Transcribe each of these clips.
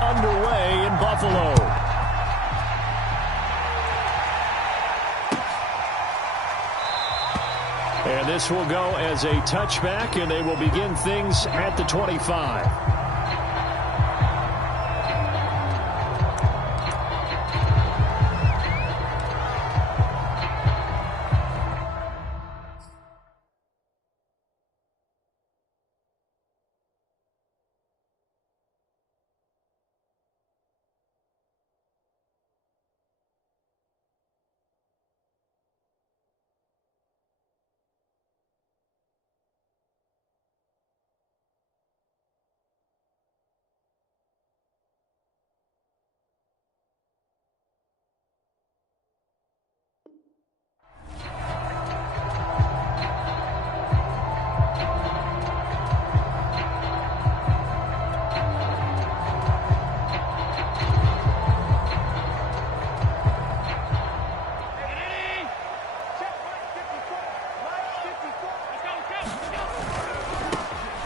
underway in Buffalo. And this will go as a touchback, and they will begin things at the 25.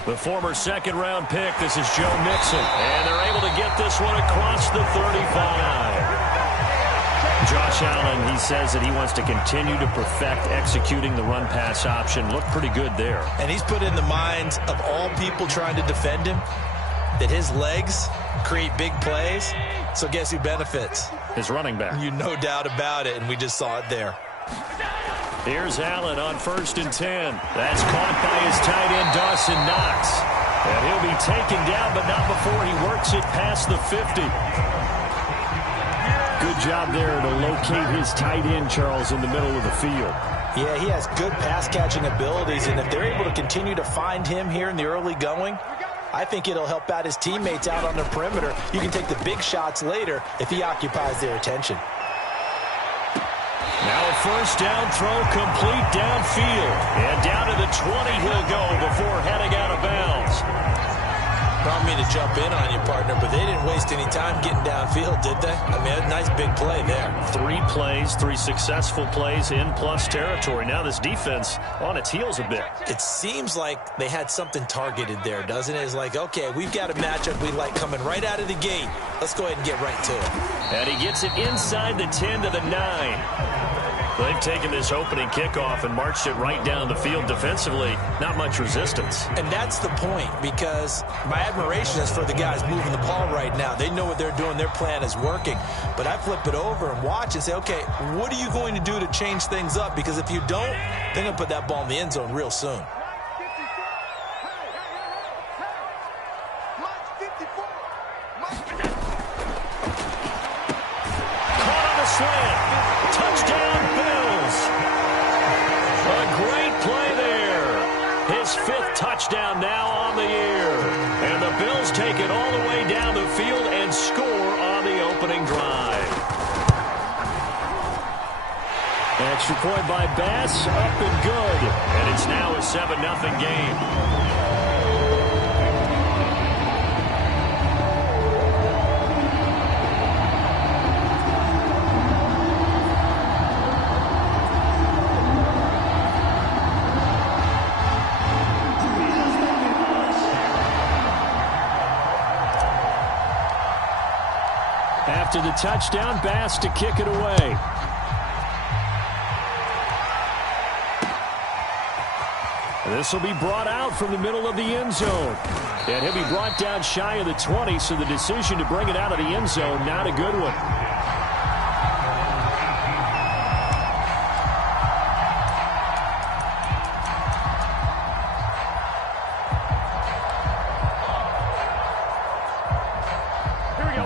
The former second-round pick, this is Joe Mixon. And they're able to get this one across the 35. Josh Allen, he says that he wants to continue to perfect executing the run-pass option. Looked pretty good there. And he's put in the minds of all people trying to defend him that his legs create big plays. So guess who benefits? His running back. You no doubt about it, and we just saw it there. Here's Allen on 1st and 10. That's caught by his tight end, Dawson Knox. And he'll be taken down, but not before he works it past the 50. Good job there to locate his tight end, Charles, in the middle of the field. Yeah, he has good pass-catching abilities, and if they're able to continue to find him here in the early going, I think it'll help out his teammates out on the perimeter. You can take the big shots later if he occupies their attention. Now a first down throw complete downfield. And down to the 20 he'll go before heading out of bounds. Don't mean to jump in on you, partner, but they didn't waste any time getting downfield, did they? I mean, a nice big play there. 3 plays, 3 successful plays in plus territory. Now this defense on its heels a bit. It seems like they had something targeted there, doesn't it? It's like, okay, we've got a matchup we like coming right out of the gate. Let's go ahead and get right to it. And he gets it inside the 10 to the 9. They've taken this opening kickoff and marched it right down the field defensively. Not much resistance. And that's the point, because my admiration is for the guys moving the ball right now. They know what they're doing. Their plan is working. But I flip it over and watch and say, okay, what are you going to do to change things up? Because if you don't, they're going to put that ball in the end zone real soon. Caught on a slant. Touchdown, Bills. A great play there. His 5th touchdown now on the year. And the Bills take it all the way down the field and score on the opening drive. Extra point by Bass, up and good. And it's now a 7-0 game. After the touchdown, Bass to kick it away. This will be brought out from the middle of the end zone. And he'll be brought down shy of the 20, so the decision to bring it out of the end zone, not a good one.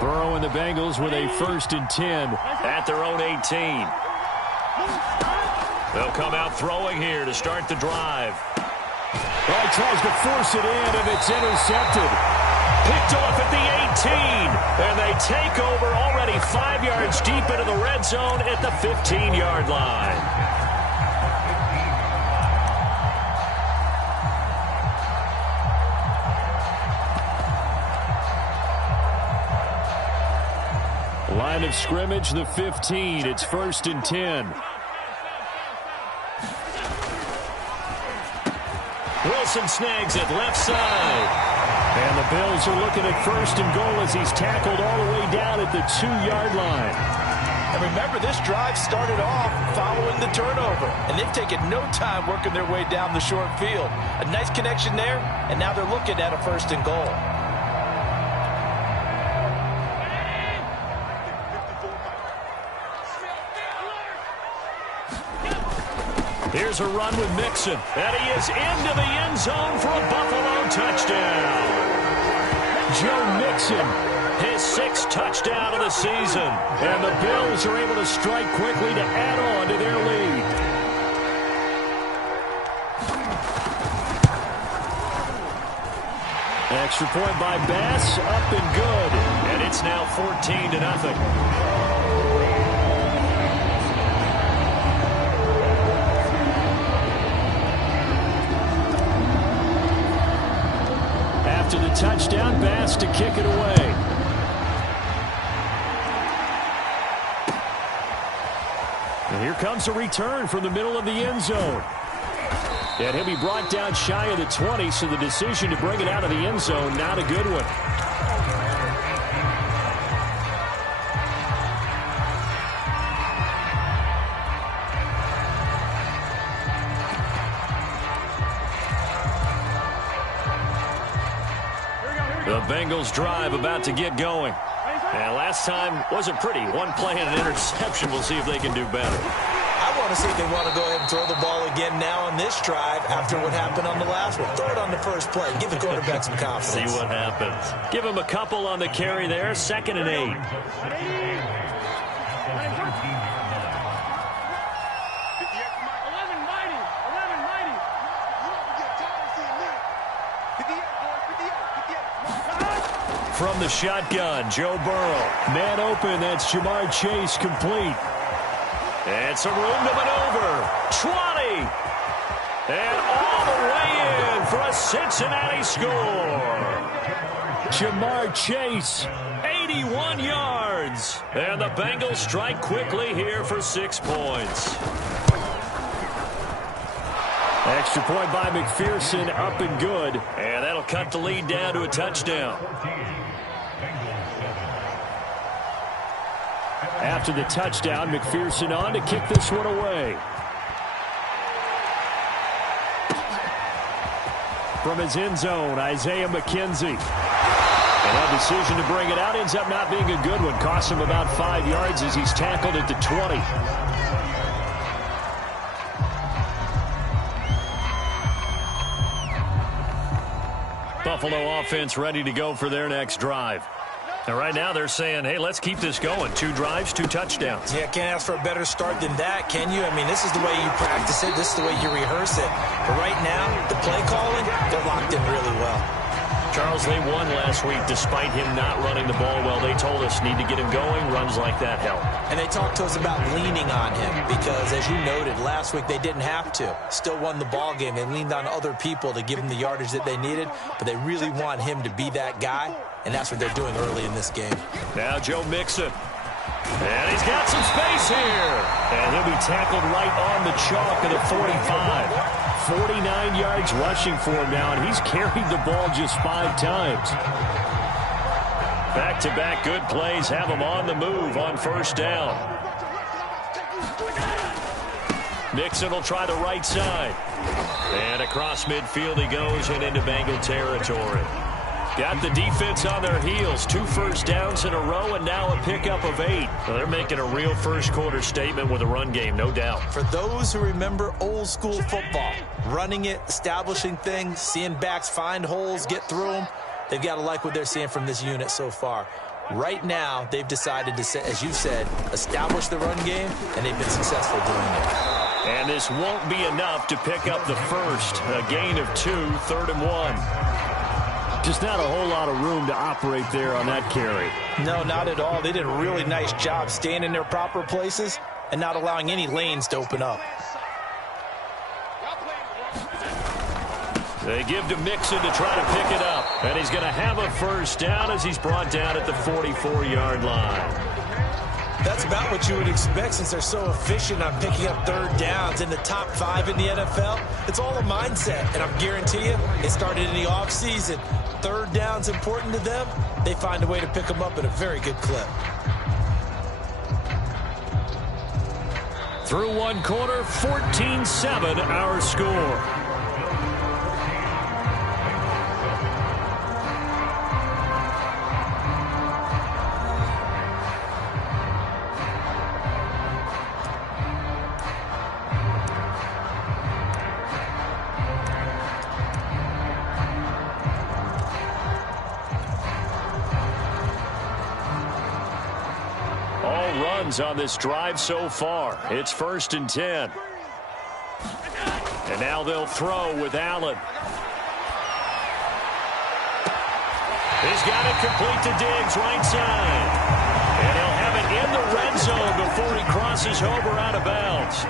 Burrow and the Bengals with a 1st and 10 at their own 18. They'll come out throwing here to start the drive. Well, he tries to force it in, and it's intercepted. Picked off at the 18, and they take over already 5 yards deep into the red zone at the 15-yard line. Line of scrimmage, the 15. It's 1st and 10. Wilson snags it left side. And the Bills are looking at 1st and goal as he's tackled all the way down at the 2-yard line. And remember, this drive started off following the turnover, and they've taken no time working their way down the short field. A nice connection there, and now they're looking at a 1st and goal. Here's a run with Mixon, and he is into the end zone for a Buffalo touchdown. Joe Mixon, his 6th touchdown of the season, and the Bills are able to strike quickly to add on to their lead. Extra point by Bass, up and good, and it's now 14-0. After the touchdown, Bass to kick it away. And here comes a return from the middle of the end zone. And he'll be brought down shy of the 20, so the decision to bring it out of the end zone, not a good one. The Bengals drive about to get going. And last time wasn't pretty. One play and an interception. We'll see if they can do better. I want to see if they want to go ahead and throw the ball again now on this drive after what happened on the last one. Throw it on the first play. Give the quarterback some confidence. See what happens. Give him a couple on the carry there. 2nd and 8. From the shotgun, Joe Burrow. Man open, that's Jamar Chase complete. And some room to maneuver. 20. And all the way in for a Cincinnati score. Jamar Chase, 81 yards. And the Bengals strike quickly here for 6 points. Extra point by McPherson, up and good. And that'll cut the lead down to a touchdown. After the touchdown, McPherson on to kick this one away. From his end zone, Isaiah McKenzie. And that decision to bring it out ends up not being a good one. Costs him about 5 yards as he's tackled at the 20. Buffalo offense ready to go for their next drive. And right now they're saying, hey, let's keep this going. 2 drives, 2 touchdowns. Yeah, can't ask for a better start than that, can you? I mean, this is the way you practice it. This is the way you rehearse it. But right now, the play calling, they're locked in really well. Charles, they won last week despite him not running the ball well. They told us need to get him going. Runs like that help. And they talked to us about leaning on him because, as you noted, last week they didn't have to. Still won the ball game. They leaned on other people to give them the yardage that they needed, but they really want him to be that guy, and that's what they're doing early in this game. Now Joe Mixon. And he's got some space here. And he'll be tackled right on the chalk of the 45. 49 yards rushing for him now, and he's carried the ball just 5 times. Back-to-back good plays have him on the move on 1st down. Mixon will try the right side. And across midfield he goes and into Bengal territory. Got the defense on their heels. 2 first downs in a row and now a pickup of 8. So they're making a real first-quarter statement with a run game, no doubt. For those who remember old-school football, running it, establishing things, seeing backs find holes, get through them, they've got to like what they're seeing from this unit so far. Right now, they've decided to, as you said, establish the run game, and they've been successful doing it. And this won't be enough to pick up the first. A gain of 2, 3rd and 1. Just not a whole lot of room to operate there on that carry. No, not at all. They did a really nice job staying in their proper places and not allowing any lanes to open up. They give to Mixon to try to pick it up. And he's going to have a first down as he's brought down at the 44-yard line. That's about what you would expect since they're so efficient on picking up 3rd downs in the top 5 in the NFL. It's all a mindset, and I'm guarantee you it started in the offseason. third down's important to them, they find a way to pick them up at a very good clip. Through one quarter, 14-7 our score. On this drive so far. It's 1st and 10. And now they'll throw with Allen. He's got it complete to Diggs, right side. And he'll have it in the red zone before he crosses over out of bounds.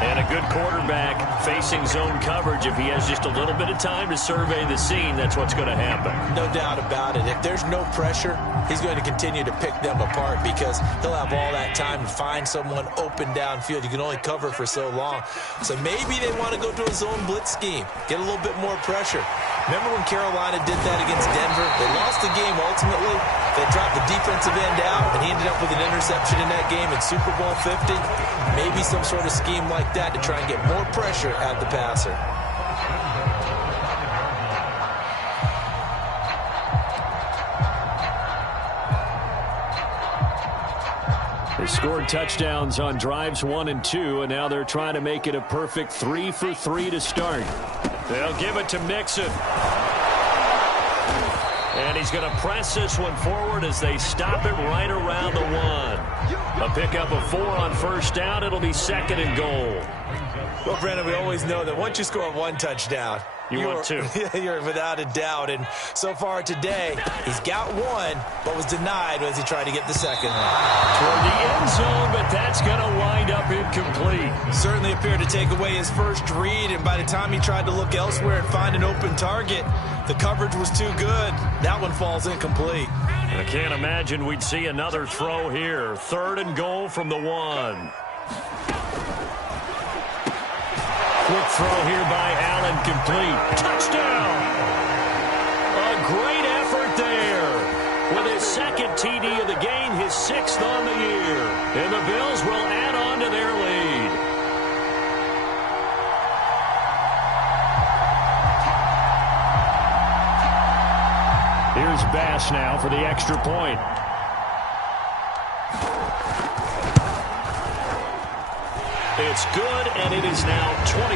And a good quarterback facing zone coverage. If he has just a little bit of time to survey the scene, that's what's going to happen. No doubt about it. If there's no pressure, he's going to continue to pick them apart because he'll have all that time to find someone open downfield. You can only cover for so long. So maybe they want to go to a zone blitz scheme, get a little bit more pressure. Remember when Carolina did that against Denver? They lost the game ultimately. They dropped the defensive end out, and he ended up with an interception in that game in Super Bowl 50. Maybe some sort of scheme like that to try and get more pressure at the passer. They scored touchdowns on drives 1 and 2, and now they're trying to make it a perfect 3 for 3 to start. They'll give it to Mixon. And he's going to press this one forward as they stop it right around the 1. A pickup of 4 on first down. It'll be 2nd and goal. Well, Brandon, we always know that once you score 1 touchdown, want 2. You're without a doubt. And so far today, he's got 1, but was denied as he tried to get the second one. Toward the end zone, but that's going to wind up incomplete. Certainly appeared to take away his first read, and by the time he tried to look elsewhere and find an open target, the coverage was too good. That one falls incomplete. I can't imagine we'd see another throw here. 3rd and goal from the 1. Quick throw here by Allen, complete. Touchdown! A great effort there. With his 2nd TD of the game, his 6th on the year. And the Bills will add on to their lead. Here's Bass now for the extra point. It's good, and it is now 21-7.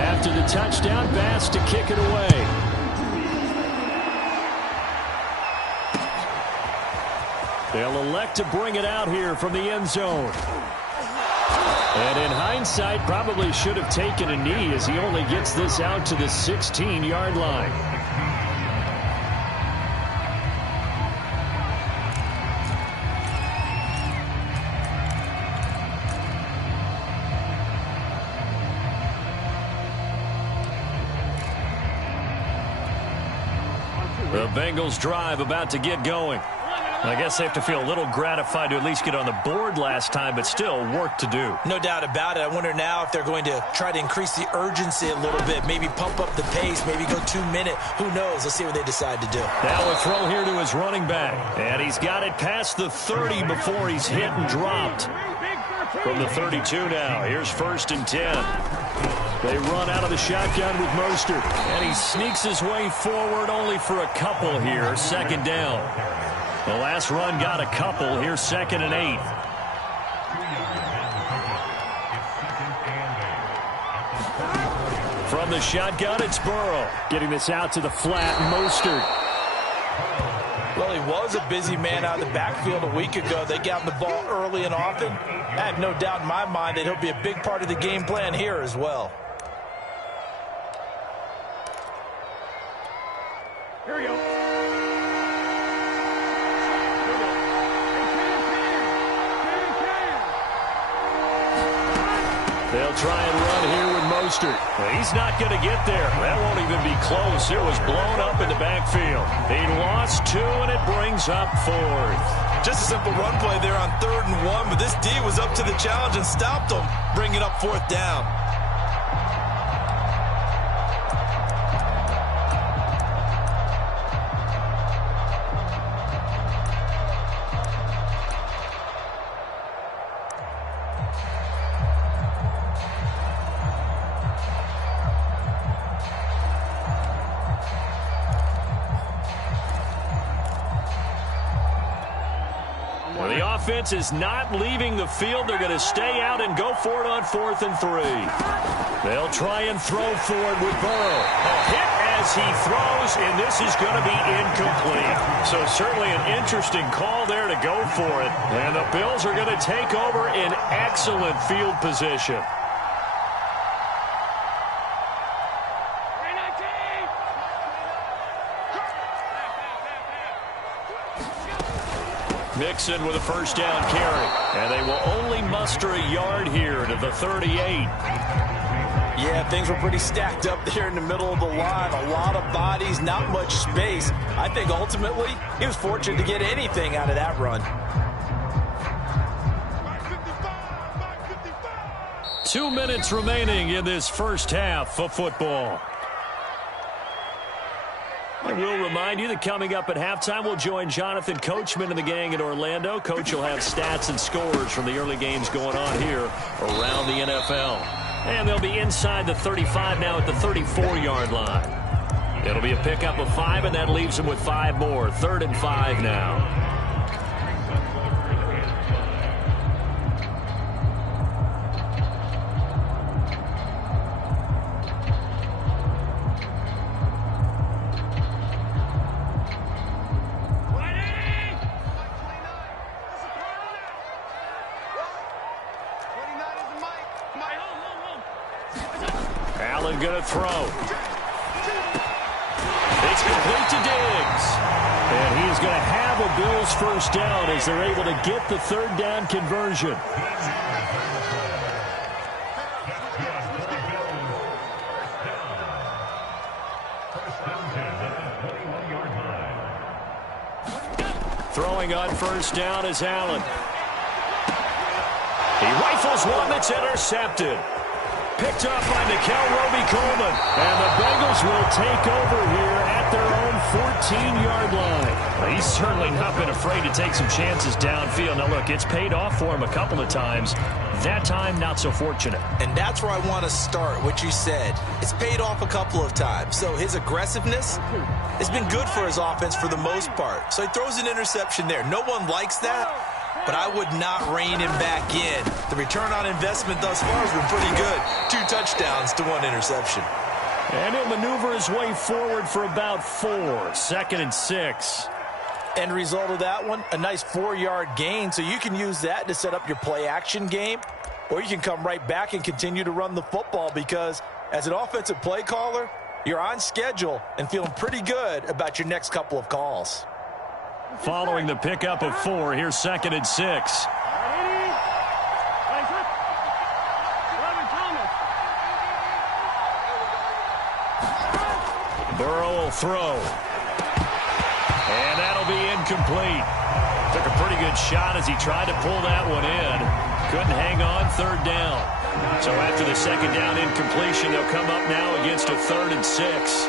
After the touchdown, Bass to kick it away. They'll elect to bring it out here from the end zone. And in hindsight, probably should have taken a knee as he only gets this out to the 16-yard line. The Bengals drive about to get going. I guess they have to feel a little gratified to at least get on the board last time, but still work to do. No doubt about it. I wonder now if they're going to try to increase the urgency a little bit, maybe pump up the pace, maybe go 2-minute. Who knows? Let's see what they decide to do. Now a throw here to his running back, and he's got it past the 30 before he's hit and dropped. From the 32 now, here's 1st and 10. They run out of the shotgun with Mostert, and he sneaks his way forward only for a couple here, 2nd down. The last run got a couple. Here's 2nd and 8. From the shotgun, it's Burrow. Getting this out to the flat, Mostert. Well, he was a busy man out of the backfield a week ago. They got him the ball early and often. I have no doubt in my mind that he'll be a big part of the game plan here as well. Here we go. They'll try and run here with Mostert. Well, he's not going to get there. That won't even be close. It was blown up in the backfield. He lost 2, and it brings up 4th. Just a simple run play there on 3rd and 1, but this D was up to the challenge and stopped him, bringing up 4th down. Well, the offense is not leaving the field. They're going to stay out and go for it on 4th and 3. They'll try and throw for it with Burrow. A hit as he throws, and this is going to be incomplete. So certainly an interesting call there to go for it. And the Bills are going to take over in excellent field position. Mixon with a first down carry. And they will only muster a yard here to the 38. Yeah, things were pretty stacked up there in the middle of the line. A lot of bodies, not much space. I think ultimately he was fortunate to get anything out of that run. 2 minutes remaining in this first half of football. I will remind you that coming up at halftime, we'll join Jonathan Coachman and the gang in Orlando. Coach will have stats and scores from the early games going on here around the NFL. And they'll be inside the 35 now at the 34-yard line. It'll be a pickup of 5, and that leaves them with 5 more. 3rd and 5 now. Allen going to throw. It's complete to Diggs. And he is going to have a Bills first down as they're able to get the 3rd down conversion. Throwing on first down is Allen. He rifles one that's intercepted. Picked off by Nikel Roby-Coleman. And the Bengals will take over here at their own 14-yard line. Well, he's certainly not been afraid to take some chances downfield. Now, look, it's paid off for him a couple of times. That time, not so fortunate. And that's where I want to start, what you said. It's paid off a couple of times. So his aggressiveness has been good for his offense for the most part. So he throws an interception there. No one likes that, but I would not rein him back in. The return on investment thus far has been pretty good. 2 touchdowns to 1 interception. And he'll maneuver his way forward for about 4. 2nd and 6. End result of that one, a nice 4-yard gain. So you can use that to set up your play-action game, or you can come right back and continue to run the football because as an offensive play caller, you're on schedule and feeling pretty good about your next couple of calls. Following the pickup of 4, here's 2nd and 6. Burrow will throw. And that'll be incomplete. Took a pretty good shot as he tried to pull that one in. Couldn't hang on, 3rd down. So after the 2nd down incompletion, they'll come up now against a 3rd and 6.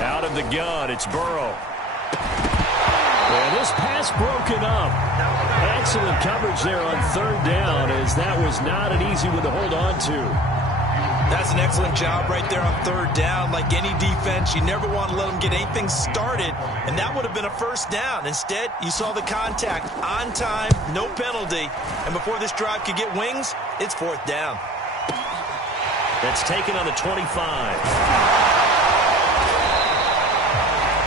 Out of the gun, it's Burrow. And this pass broken up. Excellent coverage there on 3rd down as that was not an easy one to hold on to. That's an excellent job right there on 3rd down. Like any defense, you never want to let them get anything started, and that would have been a first down. Instead, you saw the contact on time, no penalty, and before this drive could get wings, it's 4th down. That's taken on the 25.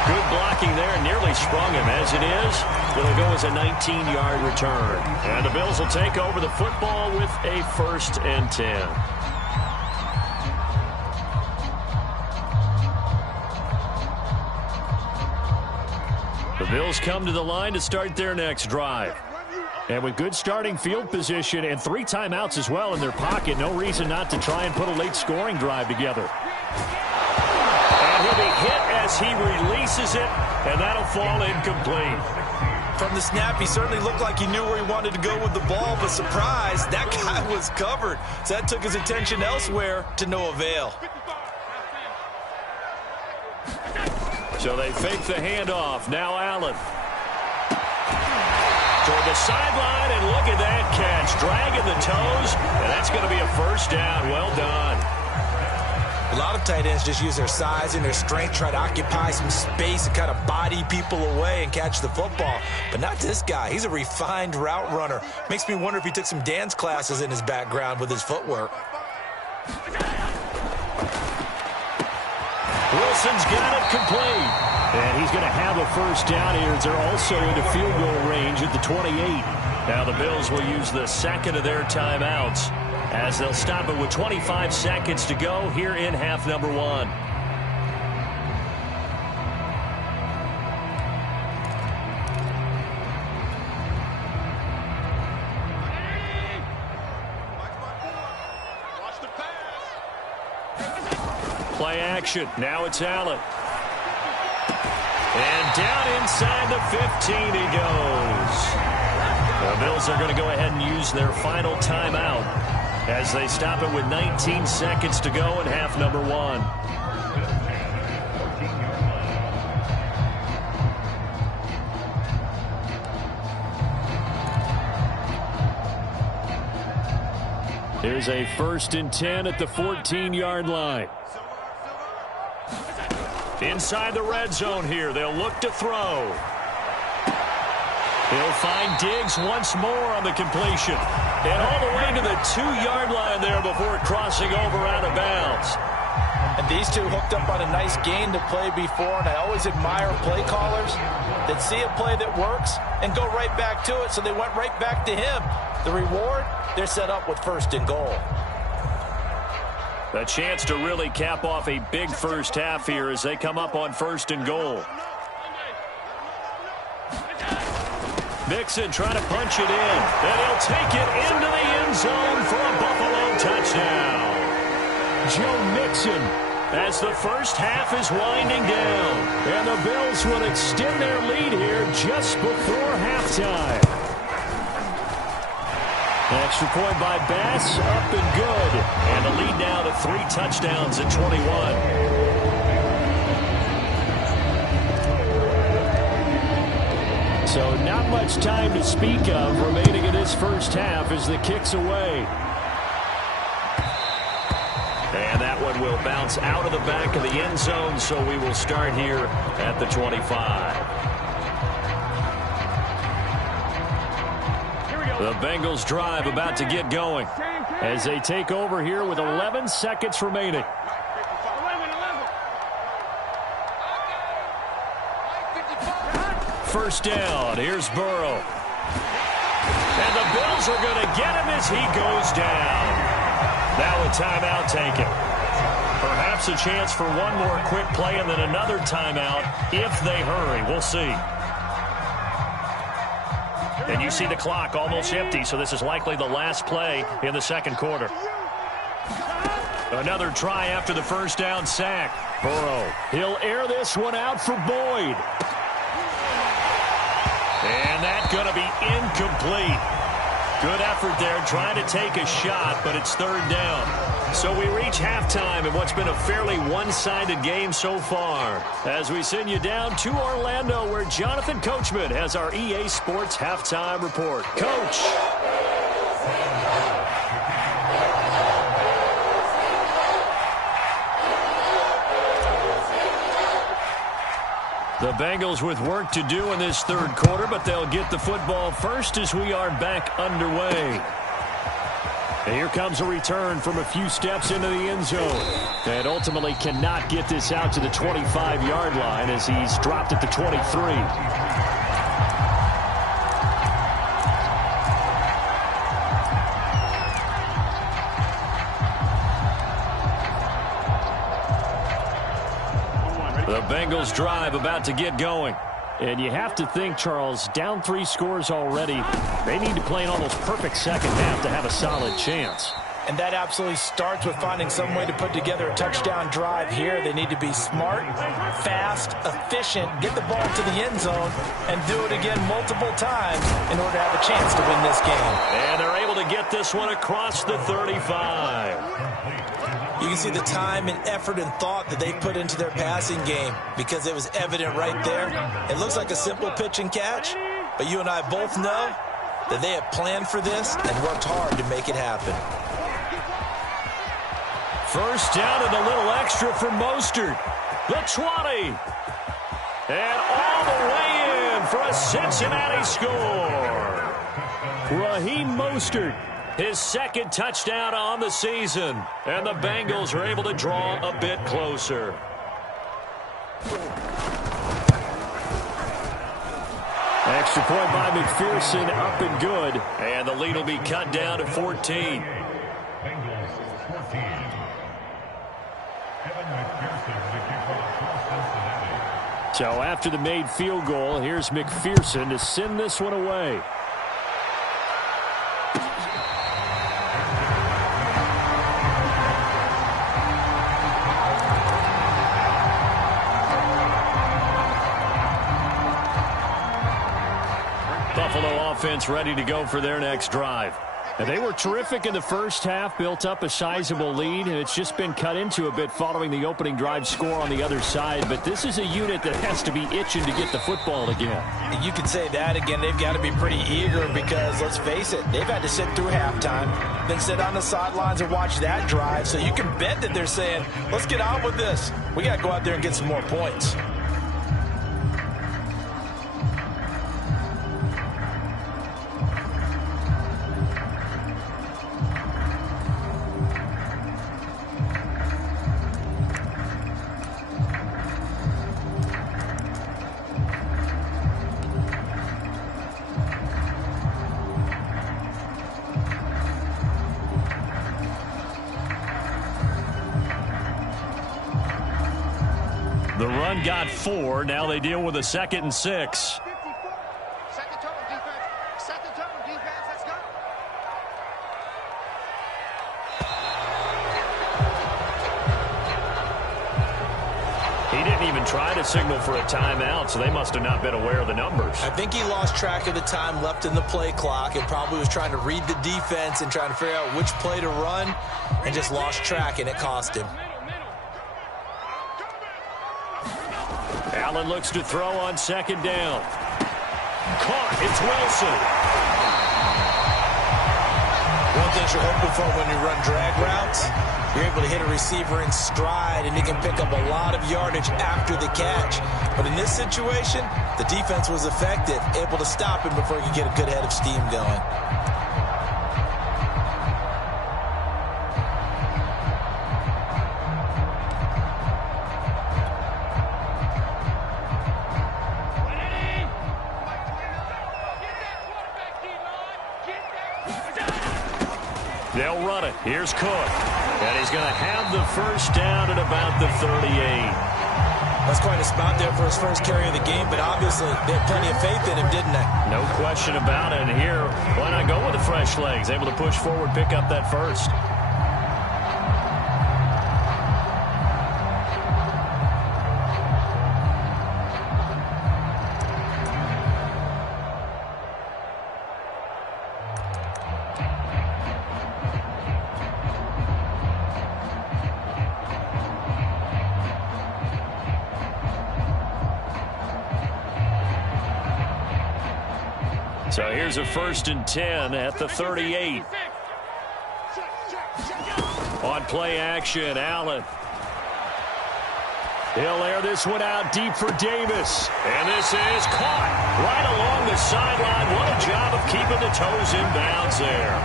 Good blocking there, nearly sprung him. As it is, it'll go as a 19-yard return. And the Bills will take over the football with a 1st and 10. The Bills come to the line to start their next drive. And with good starting field position and 3 timeouts as well in their pocket, no reason not to try and put a late scoring drive together. And he'll be hit as he releases it, and that'll fall incomplete. From the snap, he certainly looked like he knew where he wanted to go with the ball, but surprise, that guy was covered. So that took his attention elsewhere to no avail. So they fake the handoff. Now Allen. Toward the sideline, and look at that catch. Dragging the toes, and that's going to be a first down. Well done. A lot of tight ends just use their size and their strength, try to occupy some space and kind of body people away and catch the football. But not this guy. He's a refined route runner. Makes me wonder if he took some dance classes in his background with his footwork. Wilson's got it complete. And he's going to have a first down here as they're also into field goal range at the 28. Now the Bills will use the second of their timeouts as they'll stop it with 25 seconds to go here in half number 1. Play action. Now it's Allen. And down inside the 15 he goes. The Bills are going to go ahead and use their final timeout as they stop it with 19 seconds to go in half number 1. Here's a 1st and 10 at the 14-yard line. Inside the red zone here, they'll look to throw. He'll find Diggs once more on the completion. And all the way to the 2-yard line there before crossing over out of bounds. And these two hooked up on a nice gain to play before, and I always admire play callers that see a play that works and go right back to it, so they went right back to him. The reward, they're set up with 1st and goal. A chance to really cap off a big first half here as they come up on 1st and goal. Mixon trying to punch it in, and he'll take it into the end zone for a Buffalo touchdown. Joe Mixon, as the first half is winding down, and the Bills will extend their lead here just before halftime. Extra point by Bass, up and good. And the lead now to 3 touchdowns at 21. So not much time to speak of remaining in this first half as the kick's away. And that one will bounce out of the back of the end zone, so we will start here at the 25. The Bengals drive about to get going as they take over here with 11 seconds remaining. First down. Here's Burrow. And the Bills are going to get him as he goes down. Now a timeout taken. Perhaps a chance for one more quick play and then another timeout if they hurry. We'll see. And you see the clock almost empty, so this is likely the last play in the second quarter. Another try after the first down sack. Burrow, he'll air this one out for Boyd. And that's going to be incomplete. Good effort there trying to take a shot, but it's 3rd down. So we reach halftime in what's been a fairly one-sided game so far. As we send you down to Orlando, where Jonathan Coachman has our EA Sports Halftime Report. Coach. The Bengals with work to do in this 3rd quarter, but they'll get the football first as we are back underway. And here comes a return from a few steps into the end zone. And ultimately cannot get this out to the 25-yard line as he's dropped at the 23. The Bengals drive about to get going. And you have to think, Charles, down 3 scores already. They need to play an almost perfect second half to have a solid chance. And that absolutely starts with finding some way to put together a touchdown drive here. They need to be smart, fast, efficient, get the ball to the end zone, and do it again multiple times in order to have a chance to win this game. And they're able to get this one across the 35. You can see the time and effort and thought that they put into their passing game because it was evident right there. It looks like a simple pitch and catch, but you and I both know that they have planned for this and worked hard to make it happen. First down and a little extra for Mostert. The 20. And all the way in for a Cincinnati score. Raheem Mostert, his second touchdown on the season. And the Bengals are able to draw a bit closer. Extra point by McPherson, up and good. And the lead will be cut down to 14. So after the made field goal, here's McPherson to send this one away. Buffalo offense ready to go for their next drive. And they were terrific in the first half, built up a sizable lead, and it's just been cut into a bit following the opening drive score on the other side. But this is a unit that has to be itching to get the football again. You could say that again. They've got to be pretty eager because, let's face it, they've had to sit through halftime, then sit on the sidelines and watch that drive. So you can bet that they're saying, let's get on with this. We got to go out there and get some more points. The run got 4. Now they deal with a 2nd and 6. Set the tone, defense. Set the tone, defense. Let's go. He didn't even try to signal for a timeout, so they must have not been aware of the numbers. I think he lost track of the time left in the play clock and probably was trying to read the defense and trying to figure out which play to run and just lost track, and it cost him. Allen looks to throw on 2nd down. Caught. It's Wilson. One thing you're hoping for when you run drag routes, you're able to hit a receiver in stride, and he can pick up a lot of yardage after the catch. But in this situation, the defense was effective, able to stop him before he could get a good head of steam going. They'll run it. Here's Cook. And he's going to have the first down at about the 38. That's quite a spot there for his first carry of the game, but obviously they had plenty of faith in him, didn't they? No question about it. And here, why not go with the fresh legs? Able to push forward, pick up that first. So here's a 1st and 10 at the 38. On play action, Allen. He'll air this one out deep for Davis. And this is caught right along the sideline. What a job of keeping the toes in bounds there.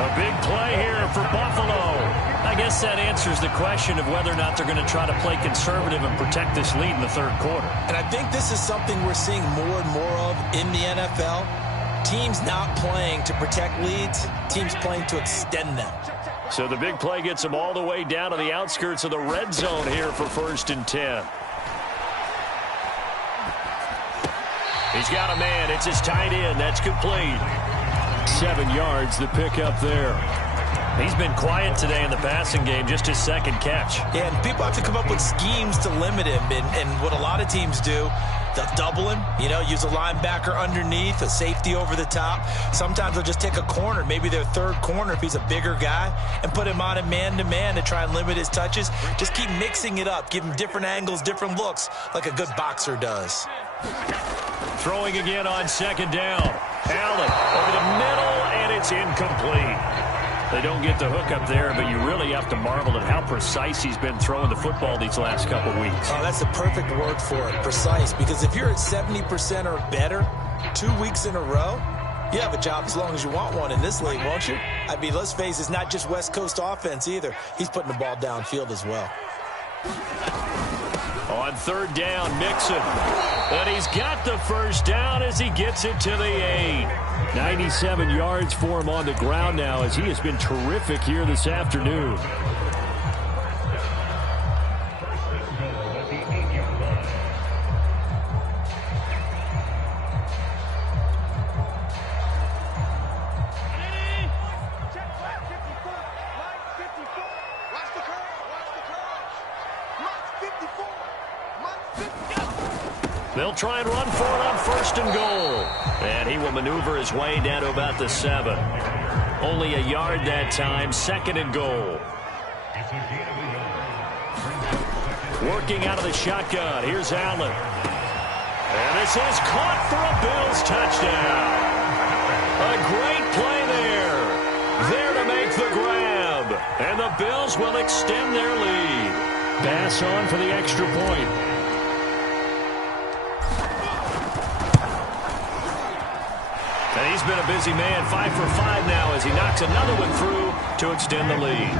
A big play here for Buffalo. I guess that answers the question of whether or not they're going to try to play conservative and protect this lead in the 3rd quarter. And I think this is something we're seeing more and more of in the NFL. Teams not playing to protect leads, teams playing to extend them. So the big play gets them all the way down to the outskirts of the red zone here for 1st and 10. He's got a man. It's his tight end. That's complete. 7 yards the pick up there. He's been quiet today in the passing game, just his second catch. Yeah, and people have to come up with schemes to limit him. And what a lot of teams do, they'll double him, use a linebacker underneath, a safety over the top. Sometimes they'll just take a corner, maybe their third corner if he's a bigger guy, and put him on a man-to-man to try and limit his touches. Just keep mixing it up, give him different angles, different looks, like a good boxer does. Throwing again on second down. Allen over the middle, and it's incomplete. They don't get the hook up there, but you really have to marvel at how precise he's been throwing the football these last couple weeks. Oh, that's the perfect word for it, precise. Because if you're at 70% or better 2 weeks in a row, you have a job as long as you want one in this league, won't you? I mean, let's face it, it's not just West Coast offense either. He's putting the ball downfield as well. On third down, Mixon. And he's got the first down as he gets it to the 8. 97 yards for him on the ground now as he has been terrific here this afternoon. They'll try and run for it on first and goal. And he will maneuver his way down to about the 7. Only a yard that time, second and goal. Working out of the shotgun. Here's Allen. And this is caught for a Bills touchdown. A great play there. There to make the grab. And the Bills will extend their lead. Pass on for the extra point. And he's been a busy man, 5 for 5 now as he knocks another one through to extend the lead.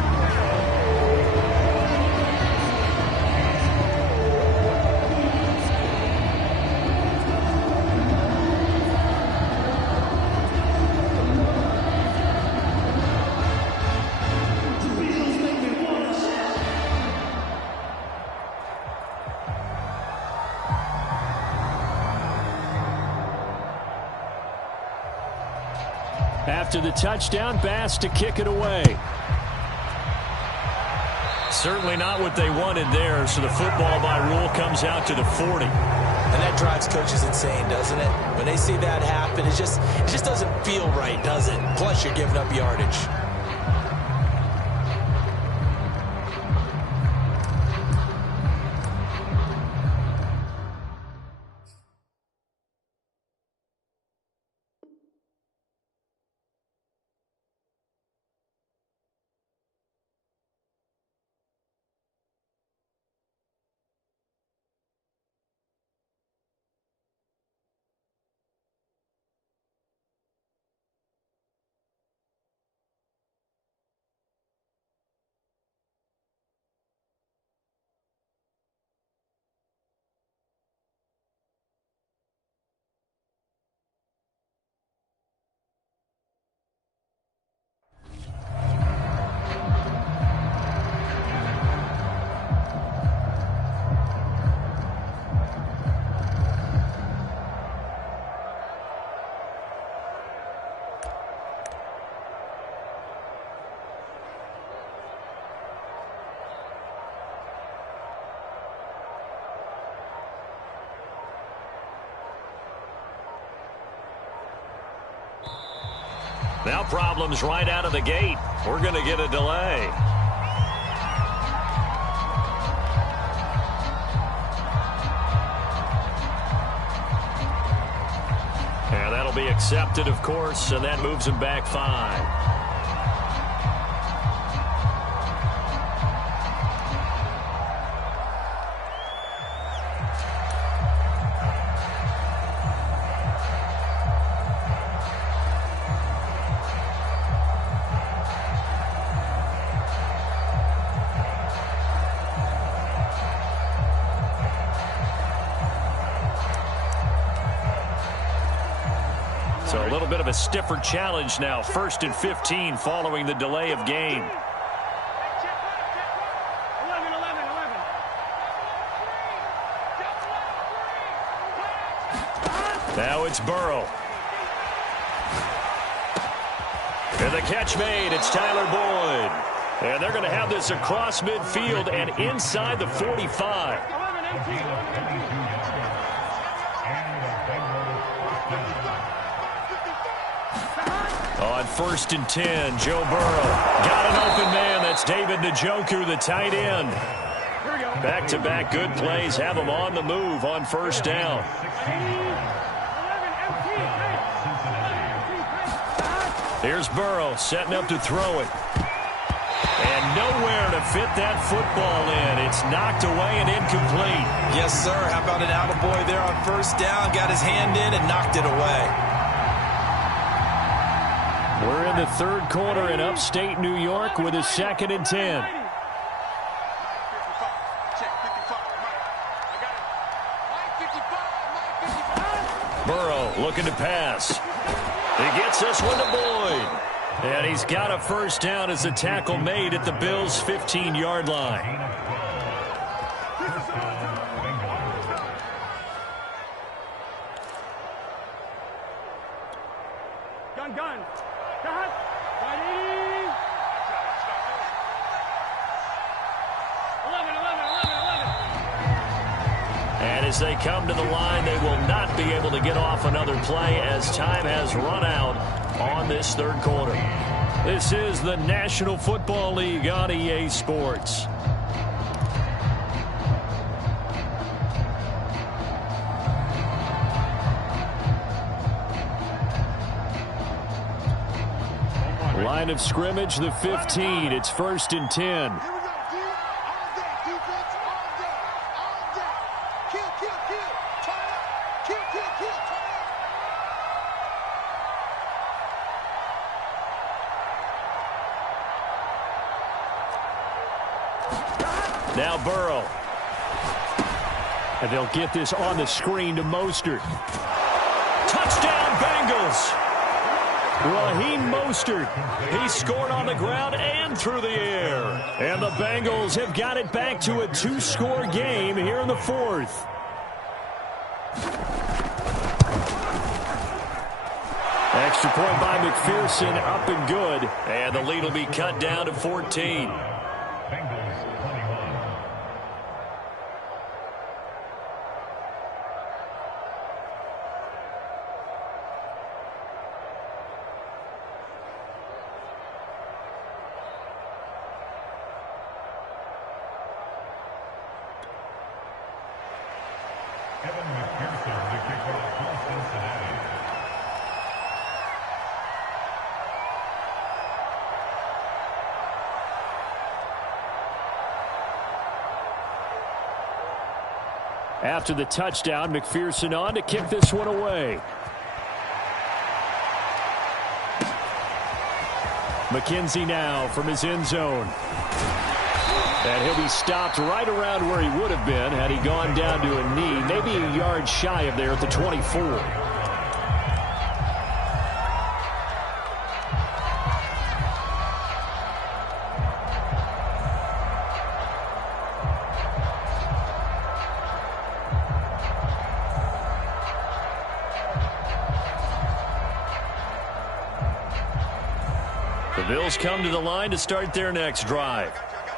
After the touchdown, Bass to kick it away. Certainly not what they wanted there, so the football by rule comes out to the 40. And that drives coaches insane, doesn't it? When they see that happen, it just doesn't feel right, does it? Plus, you're giving up yardage. Now problems right out of the gate. We're going to get a delay. And that'll be accepted, of course, and that moves him back 5. So a little bit of a stiffer challenge now. 1st and 15 following the delay of game. Now it's Burrow. And the catch made. It's Tyler Boyd. And they're going to have this across midfield and inside the 45. On 1st and 10, Joe Burrow. Got an open man. That's David Njoku, the tight end. Back-to-back good plays have him on the move on 1st down. Here's Burrow setting up to throw it. And nowhere to fit that football in. It's knocked away and incomplete. Yes, sir. How about an attaboy there on 1st down? Got his hand in and knocked it away. We're in the 3rd quarter in upstate New York with a 2nd and 10. Burrow looking to pass. He gets this one to Boyd. And he's got a 1st down as the tackle made at the Bills' 15-yard line. Gun. Ready. 11. And as they come to the line, they will not be able to get off another play as time has run out on this 3rd quarter. This is the National Football League on EA Sports. Line of scrimmage, the 15. It's 1st and 10. Now Burrow. And they'll get this on the screen to Mostert. Touchdown, Bengals! Raheem Mostert. He scored on the ground and through the air. And the Bengals have got it back to a 2-score game here in the 4th. Extra point by McPherson, up and good. And the lead will be cut down to 14. After the touchdown, McPherson on to kick this one away. McKenzie now from his end zone. And he'll be stopped right around where he would have been had he gone down to a knee, maybe a yard shy of there at the 24. The Bills come to the line to start their next drive.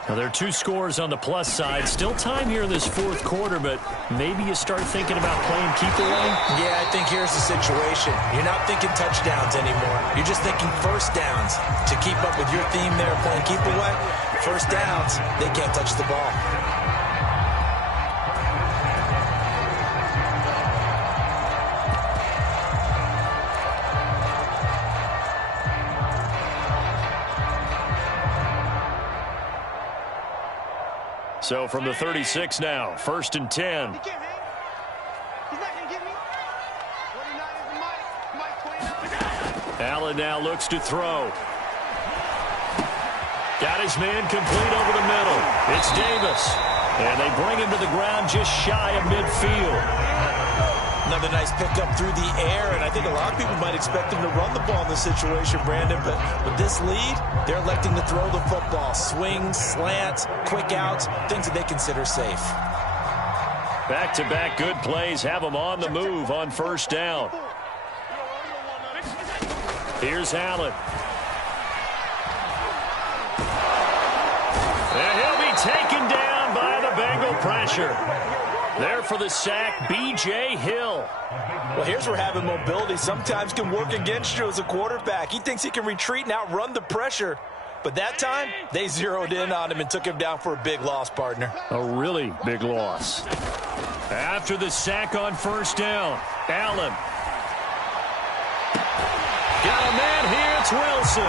Now, there are 2 scores on the plus side. Still time here in this 4th quarter, but maybe you start thinking about playing keep away? Yeah, I think here's the situation. You're not thinking touchdowns anymore. You're just thinking 1st downs. To keep up with your theme there, playing keep away, 1st downs, they can't touch the ball. So from the 36 now, 1st and 10. Allen now looks to throw. Got his man complete over the middle. It's Davis. And they bring him to the ground just shy of midfield. Another nice pickup through the air, and I think a lot of people might expect him to run the ball in this situation, Brandon, but with this lead, they're electing to throw the football. Swings, slants, quick outs, things that they consider safe. Back-to-back good plays have them on the move on first down. Here's Allen. And he'll be taken down by the Bengal pressure. There for the sack, B.J. Hill. Well, here's where having mobility sometimes can work against you as a quarterback. He thinks he can retreat and outrun the pressure. But that time, they zeroed in on him and took him down for a big loss, partner. A really big loss. After the sack on first down, Allen. Got a man here, it's Wilson.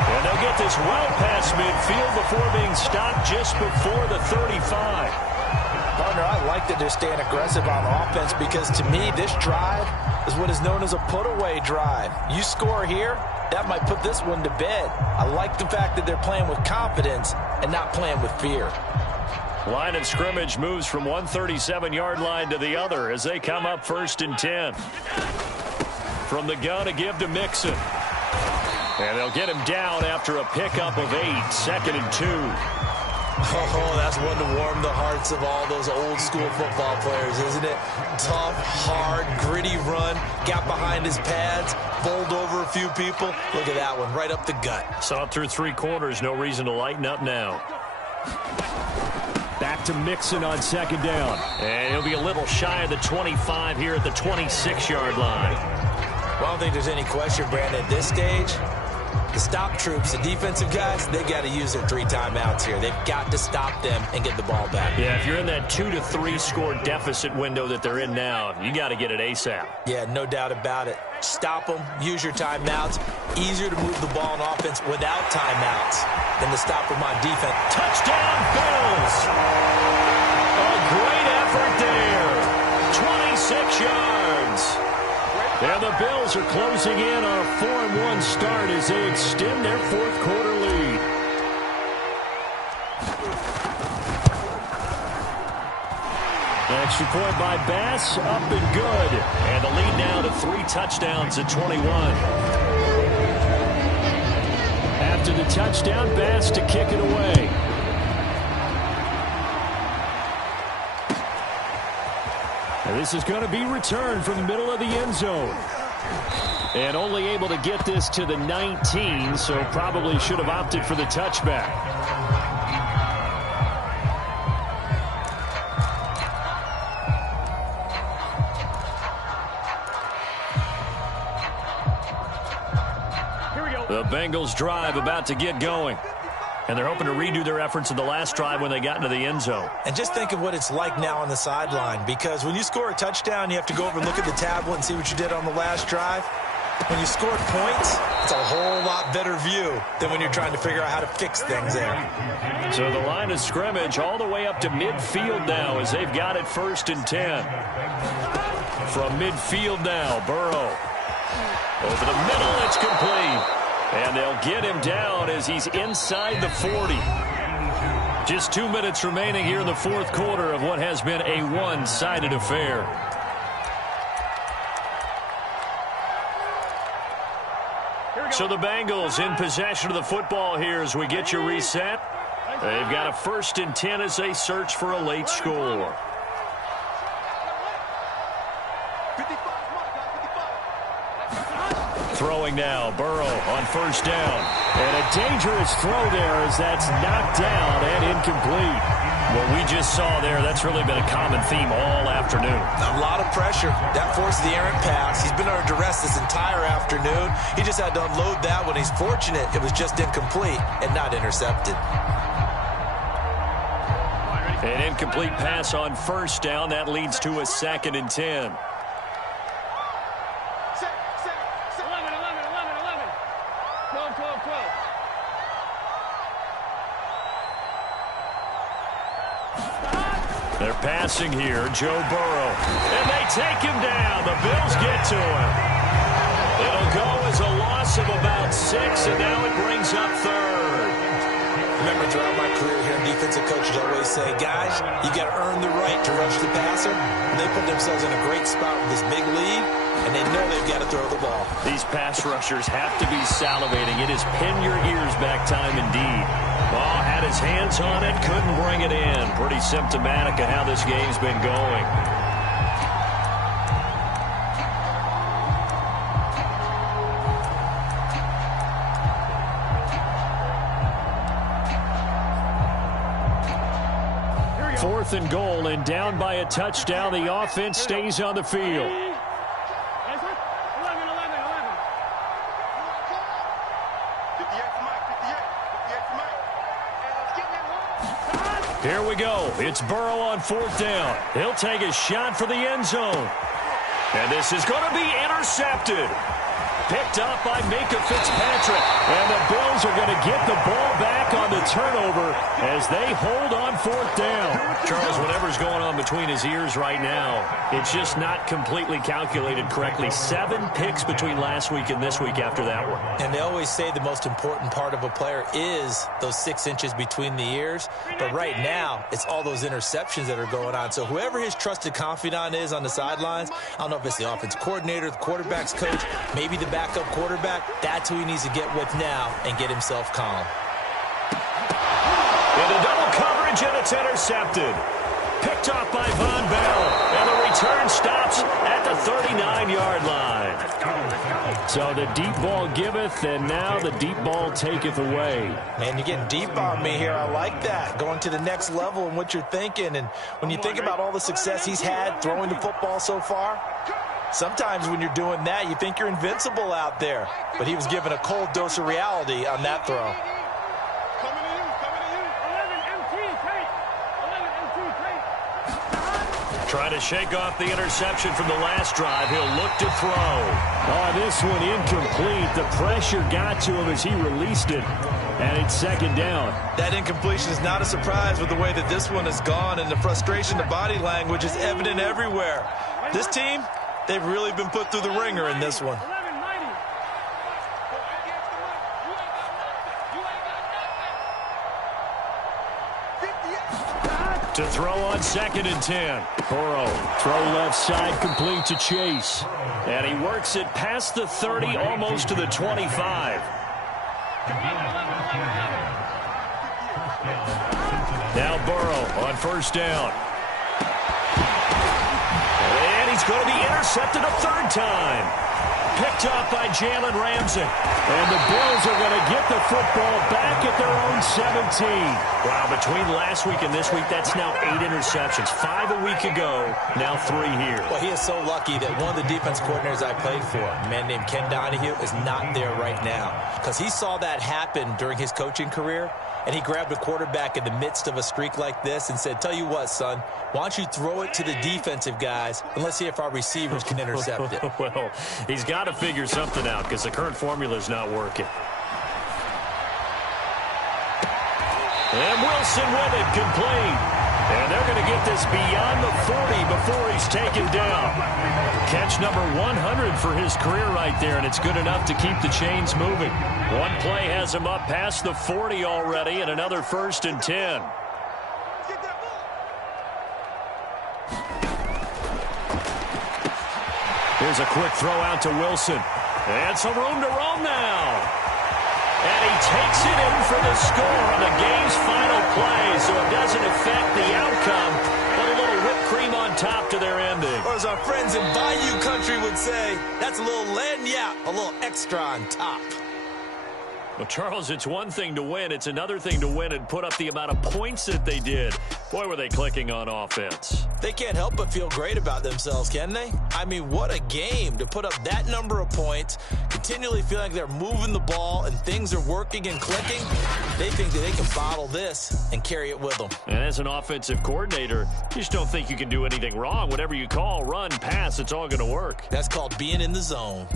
And they'll get this well past midfield before being stopped just before the 35. Partner, I like that they're staying aggressive on offense because to me, this drive is what is known as a put-away drive. You score here, that might put this one to bed. I like the fact that they're playing with confidence and not playing with fear. Line of scrimmage moves from 137-yard line to the other as they come up 1st and 10. From the gun to give to Mixon. And they'll get him down after a pickup of 8, 2nd and 2. Oh, that's one to warm the hearts of all those old-school football players, isn't it? Tough, hard, gritty run, got behind his pads, bowled over a few people. Look at that one, right up the gut. Saw it through 3 quarters, no reason to lighten up now. Back to Mixon on 2nd down. And he'll be a little shy of the 25 here at the 26-yard line. Well, I don't think there's any question, Brandon, at this stage. The stop troops, the defensive guys, they got to use their 3 timeouts here. They've got to stop them and get the ball back. Yeah, if you're in that 2 to 3 score deficit window that they're in now, you got to get it ASAP. Yeah, no doubt about it. Stop them, use your timeouts. Easier to move the ball on offense without timeouts than to stop them on defense. Touchdown, Bills! A great effort there. 26 yards. And the Bills are closing in on a 4-1 start as they extend their 4th quarter lead. Extra point by Bass, up and good. And the lead now to 3 touchdowns at 21. After the touchdown, Bass to kick it away. And this is going to be returned from the middle of the end zone. And only able to get this to the 19, so probably should have opted for the touchback. Here we go. The Bengals drive about to get going. And they're hoping to redo their efforts in the last drive when they got into the end zone. And just think of what it's like now on the sideline, because when you score a touchdown, you have to go over and look at the tablet and see what you did on the last drive. When you scored points, it's a whole lot better view than when you're trying to figure out how to fix things there. So the line of scrimmage all the way up to midfield now as they've got it 1st and 10. From midfield now, Burrow. Over the middle, it's complete. And they'll get him down as he's inside the 40. Just 2 minutes remaining here in the 4th quarter of what has been a one-sided affair. So the Bengals in possession of the football here as we get you reset. They've got a 1st and 10 as they search for a late score. Throwing now, Burrow on 1st down. And a dangerous throw there as that's knocked down and incomplete. What we just saw there, that's really been a common theme all afternoon. A lot of pressure. That forced the errant pass. He's been under duress this entire afternoon. He just had to unload that one. He's fortunate it was just incomplete and not intercepted. An incomplete pass on 1st down. That leads to a 2nd and 10. 12. They're passing here, Joe Burrow. And they take him down. The Bills get to him. It'll go as a loss of about 6, and now it brings up 3rd. Remember, throughout my career here, defensive coaches always say, guys, you got to earn the right to rush the passer. And they put themselves in a great spot with this big lead, and they know they've got to throw the ball. These pass rushers have to be salivating. It is pin your ears back time indeed. Oh, had his hands on it, couldn't bring it in. Pretty symptomatic of how this game's been going. Fourth and goal, and down by a touchdown. The offense stays on the field. Here we go. It's Burrow on fourth down. He'll take a shot for the end zone. And this is going to be intercepted. Picked up by Minka Fitzpatrick. And the Bills are going to get the ball back on the turnover as they hold on fourth down. Charles, whatever's going on between his ears right now, it's just not completely calculated correctly. 7 picks between last week and this week after that one. And they always say the most important part of a player is those 6 inches between the ears. But right now, it's all those interceptions that are going on. So whoever his trusted confidant is on the sidelines, I don't know if it's the offense coordinator, the quarterback's coach, maybe the backup quarterback, that's who he needs to get with now and get himself calm. Into double coverage, and it's intercepted. Picked off by Von Bell, and the return stops at the 39-yard line. So the deep ball giveth, and now the deep ball taketh away. Man, you're getting deep on me here. I like that. Going to the next level in what you're thinking. And when you think about all the success he's had throwing the football so far, sometimes when you're doing that, you think you're invincible out there. But he was given a cold dose of reality on that throw. Trying to shake off the interception from the last drive. He'll look to throw. Oh, this one incomplete. The pressure got to him as he released it. And it's second down. That incompletion is not a surprise with the way that this one has gone, and the frustration, the body language is evident everywhere. This team, they've really been put through the ringer in this one. To throw on second and 10. Burrow, throw left side, complete to Chase. And he works it past the 30, almost to the 25. Now Burrow on first down. And he's going to be intercepted a third time. Picked off by Jalen Ramsey. And the Bills are going to get the football back at their own 17. Wow, between last week and this week, that's now 8 interceptions. 5 a week ago, now 3 here. Well, he is so lucky that one of the defense coordinators I played for, a man named Ken Donahue, is not there right now. Because he saw that happen during his coaching career, and he grabbed a quarterback in the midst of a streak like this and said, tell you what, son, why don't you throw it to the defensive guys, and let's see if our receivers can intercept it. Well, he's got to figure something out because the current formula is not working. And Wilson with it, complete. And they're going to get this beyond the 40 before he's taken down. Catch number 100 for his career right there, and it's good enough to keep the chains moving. One play has him up past the 40 already, and another first and 10. Here's a quick throw out to Wilson. And some room to roam now. And he takes it in for the score on the game's final play, so it doesn't affect the outcome, but a little whipped cream on top to their ending. Or as our friends in Bayou Country would say, that's a little lagniappe, a little extra on top. Well, Charles, it's one thing to win. It's another thing to win and put up the amount of points that they did. Boy, were they clicking on offense. They can't help but feel great about themselves, can they? I mean, what a game to put up that number of points, continually feeling like they're moving the ball and things are working and clicking. They think that they can bottle this and carry it with them. And as an offensive coordinator, you just don't think you can do anything wrong. Whatever you call, run, pass, it's all going to work. That's called being in the zone.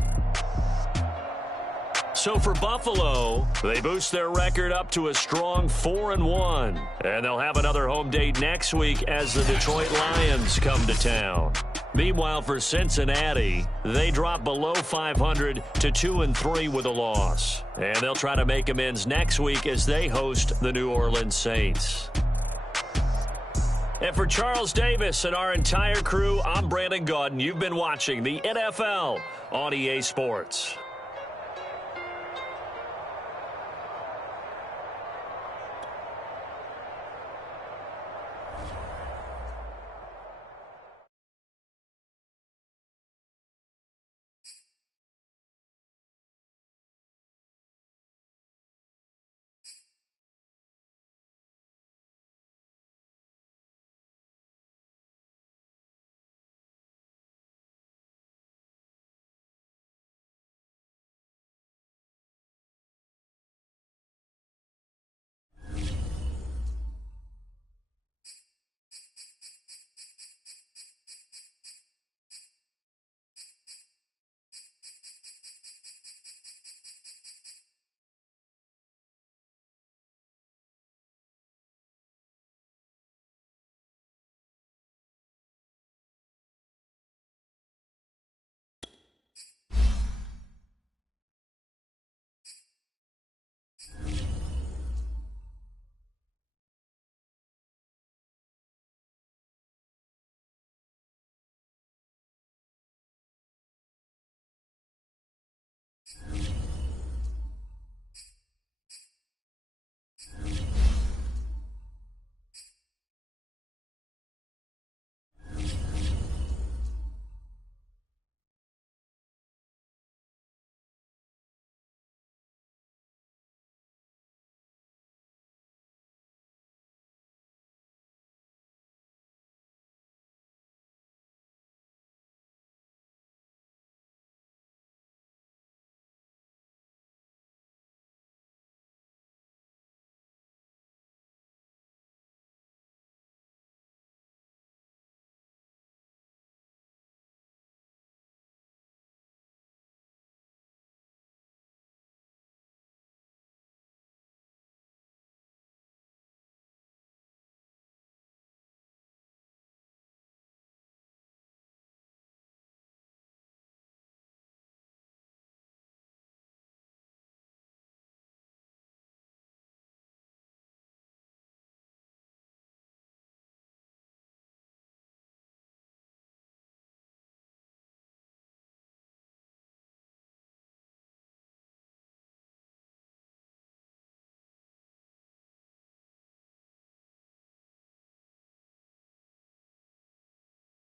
So for Buffalo, they boost their record up to a strong 4-1. And they'll have another home date next week as the Detroit Lions come to town. Meanwhile, for Cincinnati, they drop below 500 to 2-3 with a loss. And they'll try to make amends next week as they host the New Orleans Saints. And for Charles Davis and our entire crew, I'm Brandon Gaudin. You've been watching the NFL on EA Sports.